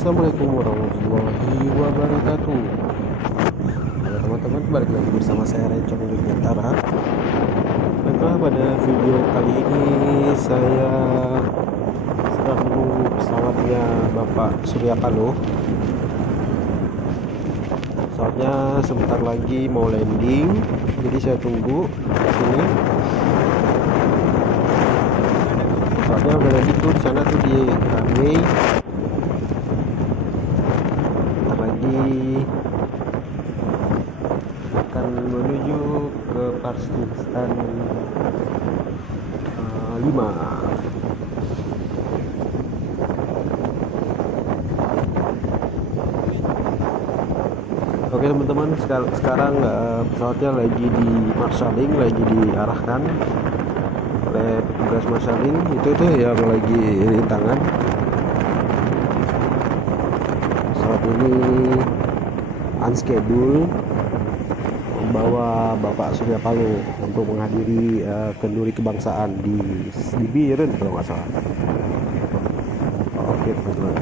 Assalamualaikum warahmatullahi wabarakatuh. Ya teman-teman, balik lagi bersama saya Rencong Dirgantara. Baiklah, pada video kali ini saya sedang menunggu pesawatnya Bapak Surya Paloh. Pesawatnya sebentar lagi mau landing, jadi saya tunggu di sini. Pesawatnya udah landing tuh di sana tuh di runway. Lagi akan menuju ke parking stand 5. Oke teman-teman, sekarang pesawatnya lagi di marshalling, lagi diarahkan oleh petugas marshalling itu yang lagi rintangan. Pesawat ini unschedule membawa Bapak Surya Paloh untuk menghadiri kenduri kebangsaan di Biren kalau nggak salah. Oke teman-teman.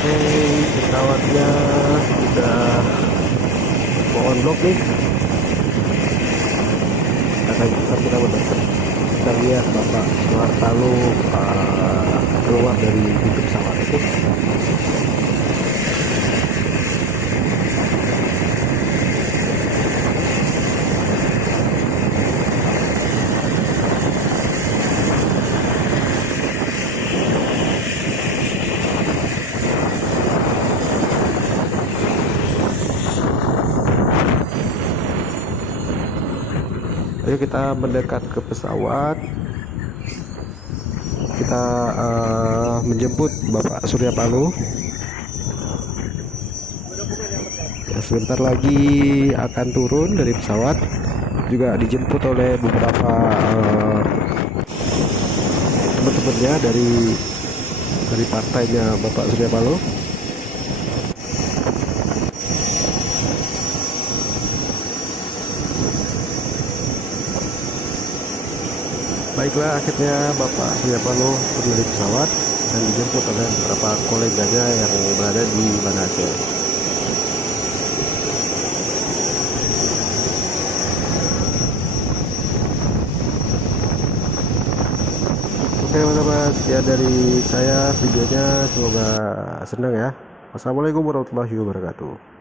Oke, pesawatnya sudah mau on block nih. Kita mendekat, kita lihat Bapak Surya Paloh keluar dari pintu pesawat itu. Ayo kita mendekat ke pesawat. Kita menjemput Bapak Surya Paloh. Ya, sebentar lagi akan turun dari pesawat. Juga dijemput oleh beberapa teman-temannya dari partainya Bapak Surya Paloh. Baiklah, akhirnya Bapak Surya Paloh turun dari pesawat dan dijemput oleh beberapa koleganya yang berada di Banda Aceh. Oke teman-teman, sekian dari saya videonya, semoga senang ya. Wassalamualaikum warahmatullahi wabarakatuh.